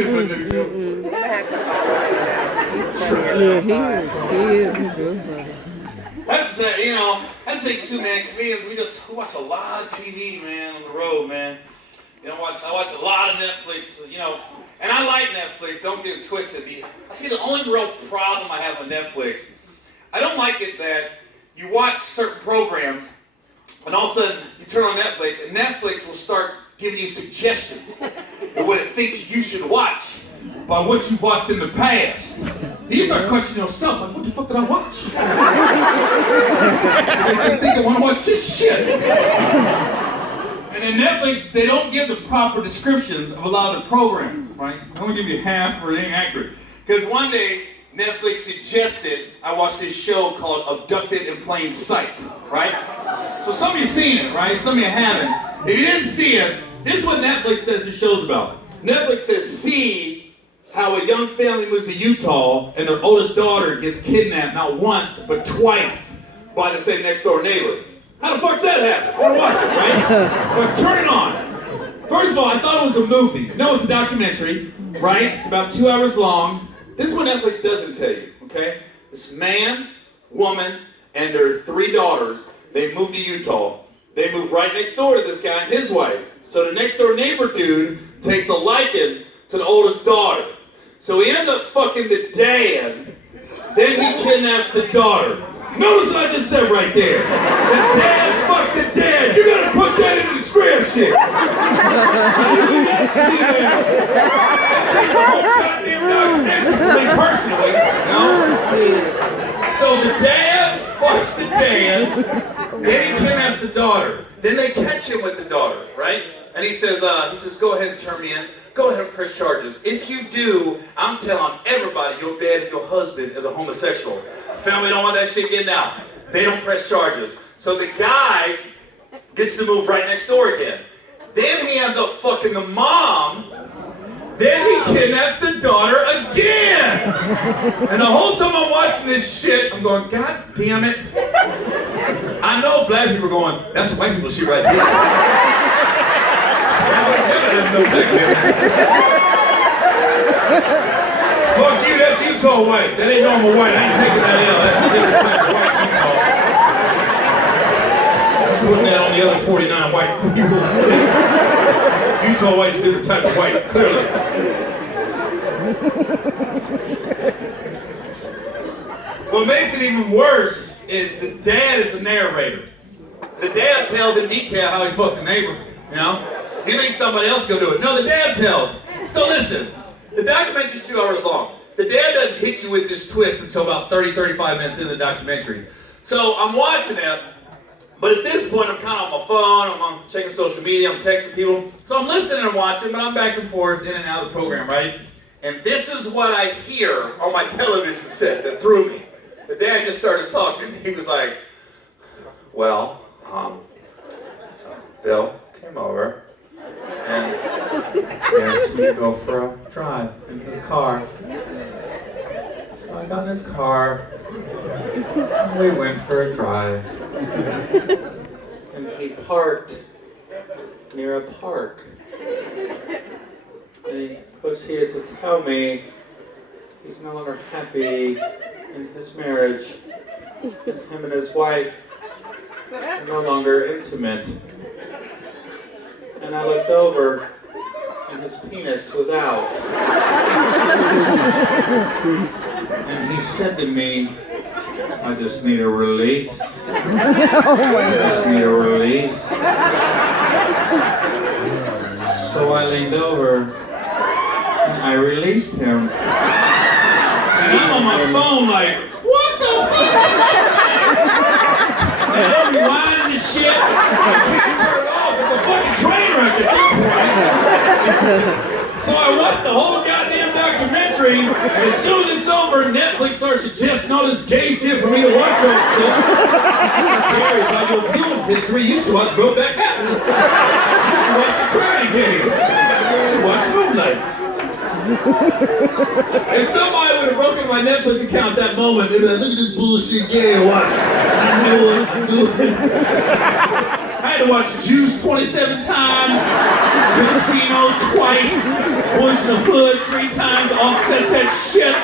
Super Duke Joe. Yeah, he is. He's good for it. That's that's the thing too, man. Comedians, we watch a lot of TV, man, on the road, man. I watch a lot of Netflix, and I like Netflix. Don't get it twisted. I see the only real problem I have with Netflix, I don't like it that you watch certain programs, and all of a sudden you turn on Netflix, and Netflix will start giving you suggestions of what it thinks you should watch by what you've watched in the past. You start questioning yourself, like, what the fuck did I watch? I think I want to watch this shit. And then Netflix, they don't give the proper descriptions of a lot of the programs, right? They only give you half or it ain't accurate. Because one day, Netflix suggested I watch this show called Abducted in Plain Sight, right? So some of you seen it, right? Some of you haven't. If you didn't see it, this is what Netflix says the show's about. Netflix says, see how a young family moves to Utah and their oldest daughter gets kidnapped not once, but twice by the same next door neighbor. How the fuck's that happen? I want to watch it, right? But turn it on. First of all, I thought it was a movie. No, it's a documentary, right? It's about 2 hours long. This is what Netflix doesn't tell you, okay? This man, woman, and their 3 daughters, they moved to Utah. They moved right next door to this guy and his wife. So the next door neighbor dude takes a liking to the oldest daughter. So he ends up fucking the dad, then he kidnaps the daughter. Notice what I just said right there. The dad fucked the dad. You gotta put that in the script shit. That changed the whole goddamn documentary for me personally, So the dad fucks the dad, then he kidnaps the daughter. Then they catch him with the daughter, right? And he says, go ahead and turn me in. Go ahead and press charges. If you do, I'm telling everybody your dad and your husband is a homosexual. Family don't want that shit getting out. They don't press charges. So the guy gets to move right next door again. Then he ends up fucking the mom. Then he kidnaps the daughter again. And the whole time I'm watching this shit, I'm going, God damn it. I know black people are going, that's some white people shit right there. Fuck you, that's Utah white. That ain't normal white. I ain't taking that L. That's a different type of white Utah. I'm putting that on the other 49 white people. Utah white's a different type of white, clearly. What makes it even worse is the dad is the narrator. The dad tells in detail how he fucked the neighbor, He thinks somebody else go do it. No, the dad tells. So listen, the documentary's 2 hours long. The dad doesn't hit you with this twist until about 30, 35 minutes into the documentary. So I'm watching it, but at this point I'm kind of on my phone, I'm checking social media, I'm texting people. So I'm listening and watching, but I'm back and forth in and out of the program, right? And this is what I hear on my television set that threw me. The dad just started talking. He was like, well, so Bill came over. And yes, we go for a drive in his car. So I got in his car, and we went for a drive. And he parked near a park. And he proceeded to tell me he's no longer happy in his marriage. And him and his wife are no longer intimate. And I looked over, and his penis was out. And he said to me, I just need a release. I just need a release. So I leaned over, and I released him. And I'm on my phone like, what the fuck? And I'm rewinding the shit. I can't turn it off. It's a fucking train wreck at this point. So I watched the whole goddamn documentary, and as soon as it's over, Netflix starts suggesting all this gay shit for me to watch all this stuff. Gary, by your viewing history, you should watch Brokeback Mountain. You should watch The Crying Game. You should watch Moonlight. If somebody would have broken my Netflix account at that moment, they'd be like, look at this bullshit gay and watch it. I knew it. I had to watch Juice 27 times, Casino twice. Bush in the hood 3 times to offset that shit.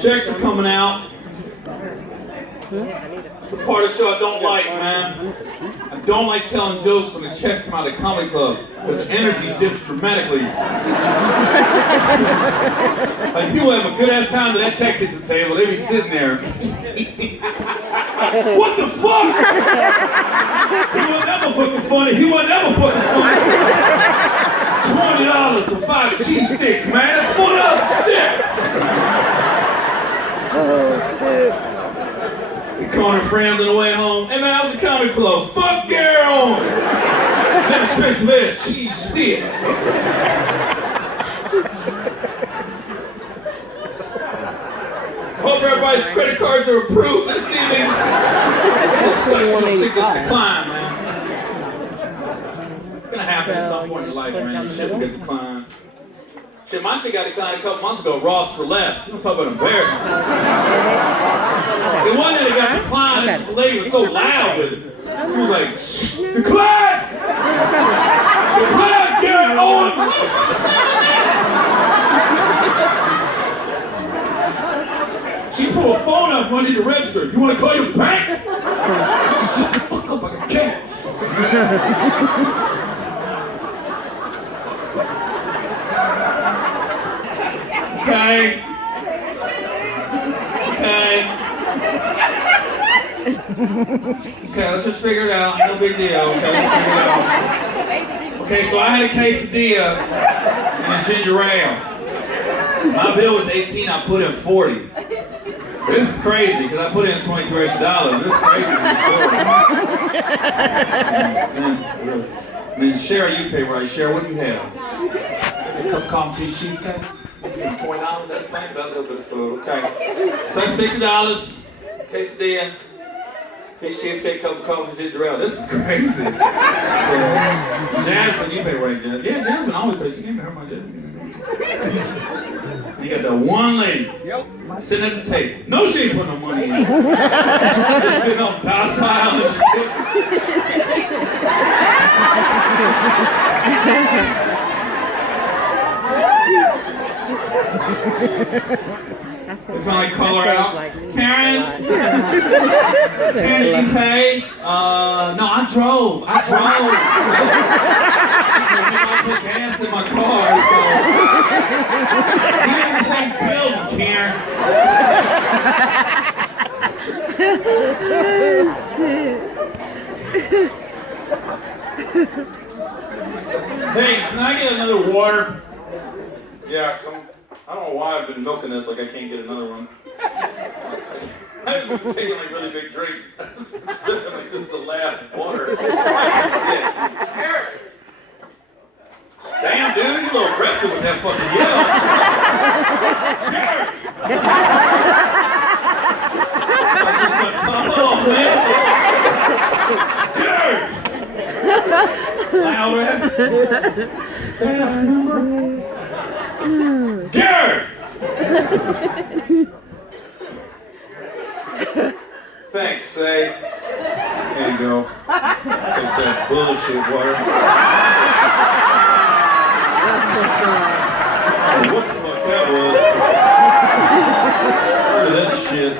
Checks are coming out. It's the part of the show I don't like, man. I don't like telling jokes when the checks come out of the comedy club because the energy dips dramatically. Like people have a good ass time till that check hits the table, they be sitting there. What the fuck? He wasn't ever fucking funny. He wasn't ever fucking funny. $20 for 5 cheese sticks, man. That's $4 stick. Oh, shit. We calling our friends on the way home. Hey man, I was a comedy club. Fuck girl. That expensive ass cheese stick. Hope everybody's credit cards are approved this evening. It's such a sickness decline, man. It's gonna happen at some point in your life, man. Your shit will get declined. Shit, my shit got declined a couple months ago. Ross for less. You don't talk about embarrassing. The one that got declined, and the lady was so loud with it. She was like, decline! Decline, Garrett Owen! She pulled a phone up money to register. You want to call your bank? Shut the fuck up, I got cash. Okay. Okay, let's just figure it out. No big deal. Okay, let's figure it out. Okay, so I had a quesadilla and a ginger ale. My bill was 18, I put in 40. This is crazy, because I put in $22 extra. This is crazy for the story. And then Cheryl, you pay right. Cheryl, what do you have? A cup of coffee, cheesecake? $20, that's plenty for that little bit of food, okay. So that's $60, quesadilla, fish cheesecake, cup of coffee, ginger ale. This is crazy. So, Jasmine, you pay right, Jasmine. Yeah, Jasmine always pays. She gave me her money. You got that one lady sitting at the table. No, she ain't putting no money in. Just sitting on docile and shit. They finally call her out. Karen? Karen, did you pay? No, I drove. I put gas in my car, so... We're in the same building, Karen. Hey, can I get another water? Yeah, because I don't know why I've been milking this like I can't get another one. I've been taking like really big drinks. Like this is the last water. Eric! Damn, dude, you're a little aggressive with that fucking yell. Eric! Oh, man. Louder. Garrett! Thanks, Say. There you go. Take that bullshit water. Oh, what the fuck that was? Look at that shit.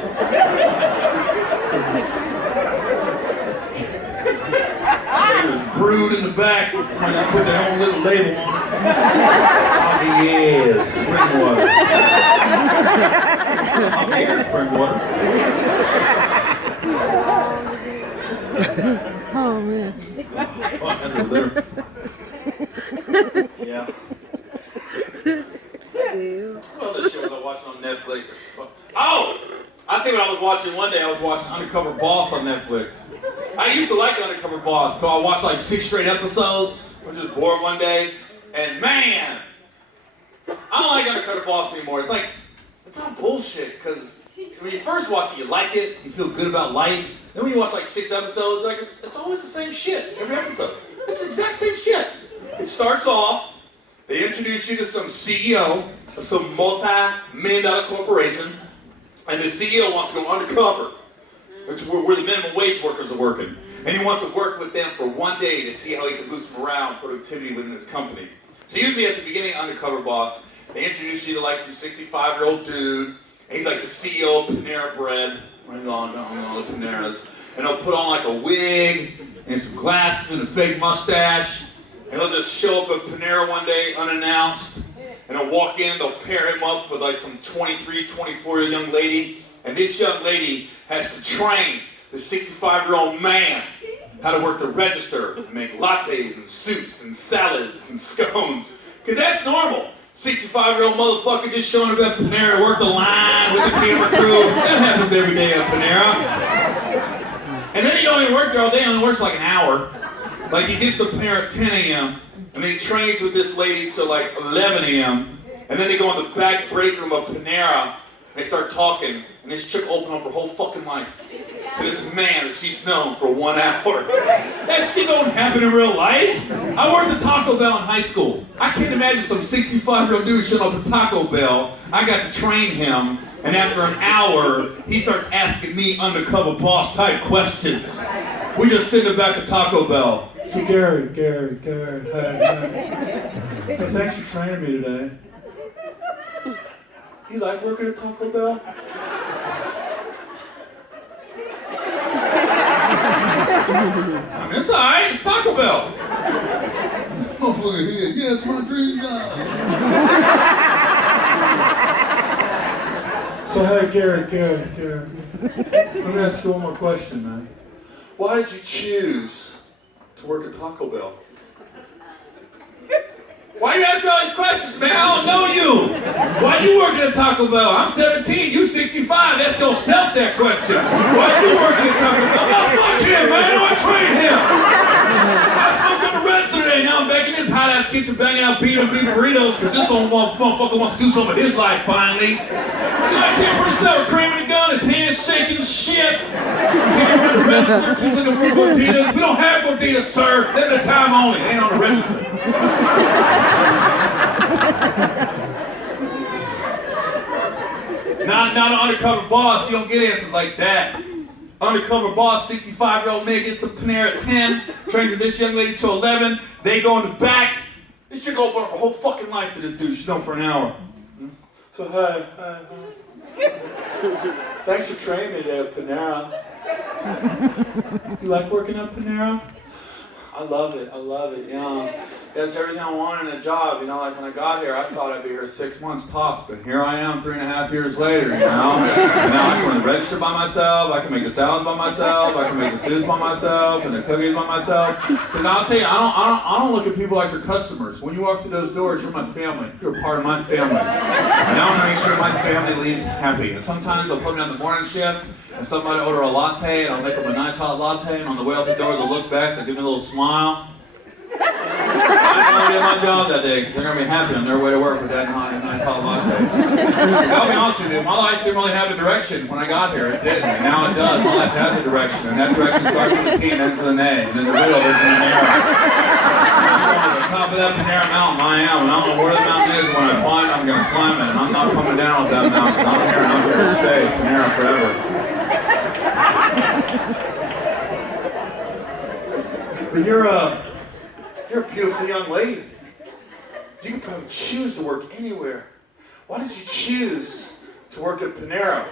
It was brewed in the back. Somebody put their own little label on it. Oh, yeah, spring water. Oh, yeah, spring water. Oh, man. Oh, that's a litter. Yeah. What other shows I watching on Netflix? Oh! I'll tell you what I was watching one day. I was watching Undercover Boss on Netflix. I used to like Undercover Boss, so I watched like 6 straight episodes. I was just bored one day. And man, I don't like Undercover Boss anymore. It's like, it's all bullshit, because when you first watch it, you like it, you feel good about life. Then when you watch like 6 episodes, like it's always the same shit every episode. It's the exact same shit. It starts off, they introduce you to some CEO of some multi-million-dollar corporation, and the CEO wants to go undercover It's where the minimum wage workers are working. And he wants to work with them for one day to see how he can boost morale and productivity within his company. So usually at the beginning, Undercover Boss, they introduce you to like some 65-year-old dude, and he's like the CEO of Panera Bread, right on the Paneras, and he'll put on like a wig and some glasses and a fake mustache, and he'll just show up at Panera one day unannounced, and he'll walk in, they'll pair him up with like some 23, 24-year-old young lady, and this young lady has to train the 65-year-old man how to work the register and make lattes and soups and salads and scones. Because that's normal. 65-year-old motherfucker just showing up at Panera to work the line with the camera crew. That happens every day at Panera. And then he don't even work there all day, he only works like an hour. Like he gets to Panera at 10 a.m. and then he trains with this lady till like 11 a.m. And then they go in the back break room of Panera and they start talking, and this chick opened up her whole fucking life to this man that she's known for 1 hour. That shit don't happen in real life. I worked at Taco Bell in high school. I can't imagine some 65-year-old dude showing up at Taco Bell. I got to train him, and after an hour, he starts asking me Undercover Boss type questions. We just sit in the back of Taco Bell. So Gary, hey, thanks for training me today. You like working at Taco Bell? I mean, it's alright, it's Taco Bell. Motherfucker here, yeah, it's my dream job. So hey, Gary, let me ask you one more question, man. Why did you choose to work at Taco Bell? Why you asking all these questions, man? I don't know you. Why you working at Taco Bell? I'm 17, you 65. Let's go self that question. Why you working at Taco Bell? Oh, fuck him, man. I trained him. I smoked on the register today. Now I'm back in this hot-ass kitchen banging out beef burritos because this old motherfucker wants to do something with his life finally. The guy can't put himself cramming the gun, his hands shaking and shit. Can't run the register, keeps looking for gorditas. We don't have gorditas, sir. Limited time only. Ain't on the register. Not an Undercover Boss. You don't get answers like that. Undercover Boss, 65-year-old man gets to Panera at 10, trains with this young lady till 11. They go in the back. This chick opened up her whole fucking life to this dude. She's known for an hour. So hi. Thanks for training me there at Panera. You like working at Panera? I love it, yeah. That's everything I wanted in a job, like when I got here, I thought I'd be here 6 months tops, but here I am 3.5 years later, And now I can run the register by myself, I can make the salads by myself, I can make the stews by myself, and the cookies by myself. Because I'll tell you, I don't look at people like they're customers. When you walk through those doors, you're my family. You're a part of my family. And I want to make sure my family leaves happy. And sometimes I'll put me on the morning shift, and somebody order a latte, and I'll make them a nice hot latte, and on the way out the door, they'll look back, they'll give me a little smile. I did my job that day because they're going to be happy on their way to work with that nice hot latte. I'll be honest with you, my life didn't really have a direction when I got here. It didn't, and now it does. My life has a direction, and that direction starts with a P and ends with an A, and then the middle is an arrow. I'm on the top of that Panera Mountain, I am, and I don't know where the mountain is. When I find it, I'm going to climb it, and I'm not coming down off that mountain. I'm here, and I'm here to stay. Panera forever. But you're a beautiful young lady. You could probably choose to work anywhere. Why did you choose to work at Panera?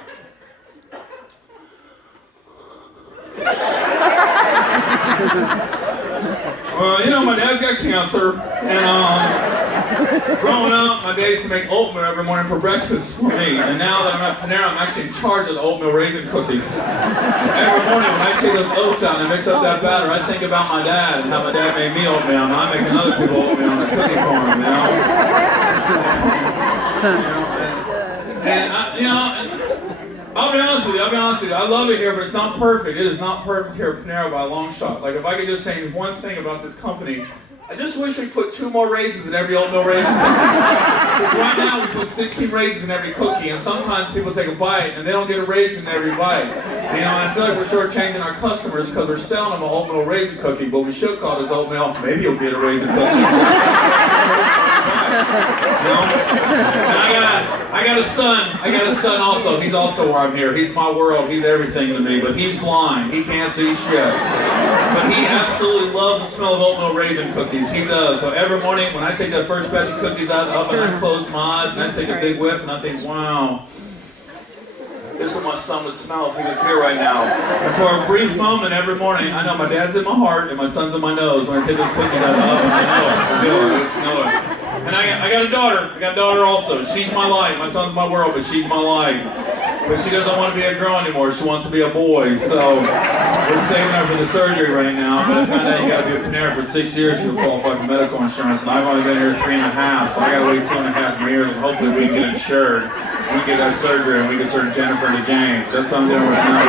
Well, my dad's got cancer, and growing up, my dad used to make oatmeal every morning for breakfast for me. And now that I'm at Panera, I'm actually in charge of the oatmeal raisin cookies. Every morning when I take those oats out and I mix up that batter, I think about my dad and how my dad made me oatmeal, and I make another people oatmeal and I cook it for him, And I'll be honest with you, I love it here, but it's not perfect. It is not perfect here at Panera by a long shot. Like, if I could just say one thing about this company, I just wish we put 2 more raisins in every oatmeal raisin cookie. Because right now we put 16 raisins in every cookie, and sometimes people take a bite and they don't get a raisin in every bite. And I feel like we're shortchanging our customers because we're selling them an oatmeal raisin cookie, but we should call this oatmeal, maybe you'll get a raisin cookie. And I got a son. I got a son also. He's also why I'm here. He's my world. He's everything to me. But he's blind. He can't see shit. But he absolutely loves the smell of oatmeal raisin cookies. He does. So every morning when I take that first batch of cookies out of the oven, I close my eyes and I take a big whiff and I think, wow. This is what my son would smell if he was here right now. And for a brief moment every morning, I know my dad's in my heart and my son's in my nose. When I take those cookies out of the oven, I know it. I know it. I just know it. And I got a daughter. I got a daughter also. She's my life. My son's my world, but she's my life. But she doesn't want to be a girl anymore. She wants to be a boy. So we're saving her for the surgery right now. But I found out you got to be a Panera for 6 years to qualify for medical insurance. And I've only been here 3.5. So I got to wait 2.5 years and hopefully we can get insured. We get that surgery and we can turn Jennifer to James. That's what I'm doing right now.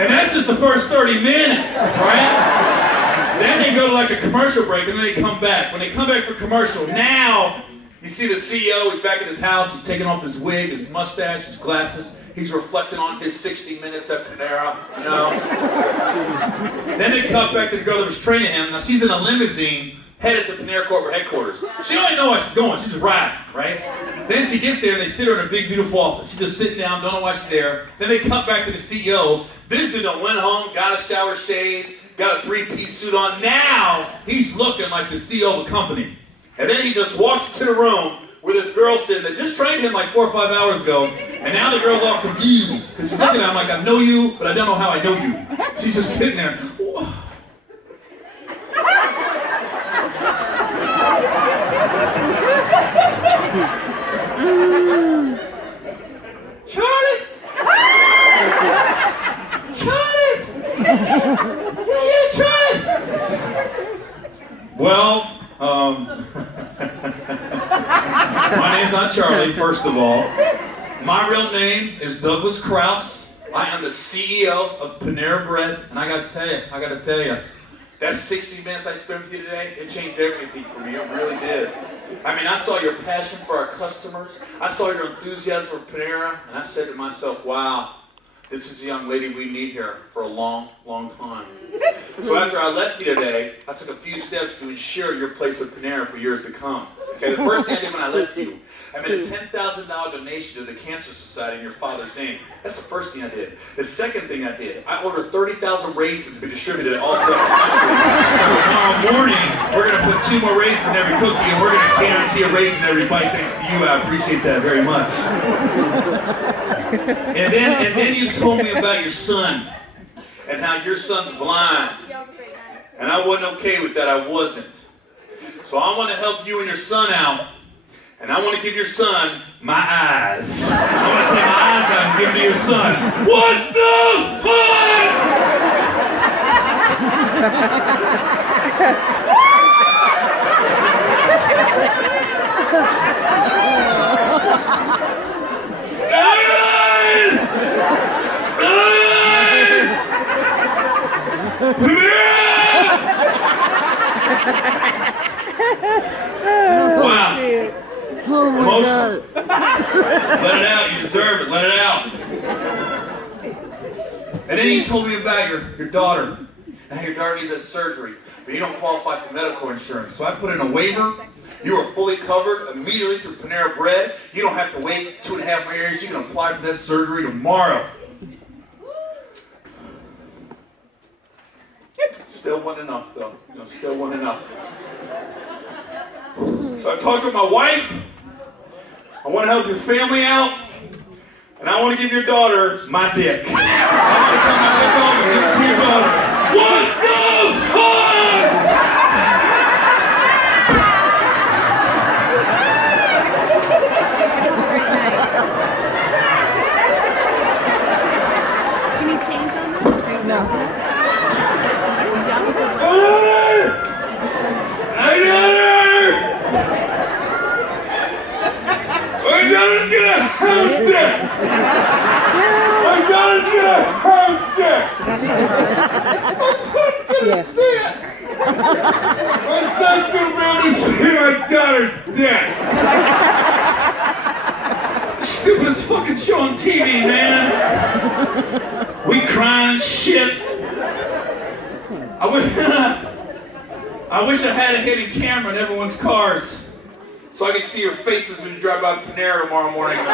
And that's just the first 30 minutes, right? Then they go to like a commercial break and then they come back. When they come back for commercial, now you see the CEO, he's back at his house, he's taking off his wig, his mustache, his glasses. He's reflecting on his 60 minutes at Panera, you know? Then they cut back to the girl that was training him. Now she's in a limousine, headed to Panera corporate headquarters. She don't even know where she's going, she's just riding, right? Then she gets there and they sit her in a big, beautiful office. She's just sitting down, don't know why she's there. Then they cut back to the CEO. This dude done went home, got a shower shade, got a 3-piece suit on. Now, he's looking like the CEO of a company. And then he just walks into the room where this girl sitting that just trained him like 4 or 5 hours ago. And now the girl's all confused. Because she's looking at him like, I know you, but I don't know how I know you. She's just sitting there. Charlie! Charlie! Is that you, Charlie? Well, my name's not Charlie, first of all. My real name is Douglas Kraus. I am the CEO of Panera Bread, and I gotta tell you, that 60 minutes I spent with you today, it changed everything for me. It really did. I mean, I saw your passion for our customers. I saw your enthusiasm for Panera, and I said to myself, wow, this is the young lady we need here for a long, long time. So after I left you today, I took a few steps to ensure your place at Panera for years to come. Okay, the first thing I did when I left you, I made a $10,000 donation to the Cancer Society in your father's name. That's the first thing I did. The second thing I did, I ordered 30,000 raisins to be distributed all throughout the country. So tomorrow morning, we're going to put 2 more raisins in every cookie, and we're going to guarantee a raisin in every bite thanks to you. I appreciate that very much. And then you told me about your son, and how your son's blind. And I wasn't okay with that, I wasn't. So I want to help you and your son out, and I want to give your son my eyes. I want to take my eyes out and give them to your son. What the fuck? Wow. Shit. Oh my God. Let it out, you deserve it, let it out. And then you told me about your daughter. And how your daughter needs that surgery, but you don't qualify for medical insurance. So I put in a waiver. You are fully covered immediately through Panera Bread. You don't have to wait 2.5 more years. You can apply for that surgery tomorrow. Still wasn't enough, though. Still wasn't enough. So I talked to my wife. I want to help your family out. And I want to give your daughter my dick. I want to come out and give it to your daughter. What the fuck? Do you need change on this? No. My daughter's gonna have dick! My daughter's gonna have dick! My son's gonna Yes. see it! My son's gonna be able to see my daughter's dick! Stupidest fucking show on TV, man! We crying and shit! I I wish I had a hidden camera in everyone's cars so I could see your faces when you drive by Panera tomorrow morning. Hey,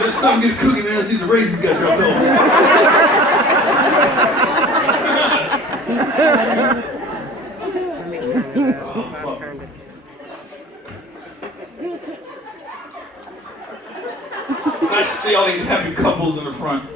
let's stop and get a cookie, man. Let's see the raisins got dropped off. Nice to see all these happy couples in the front.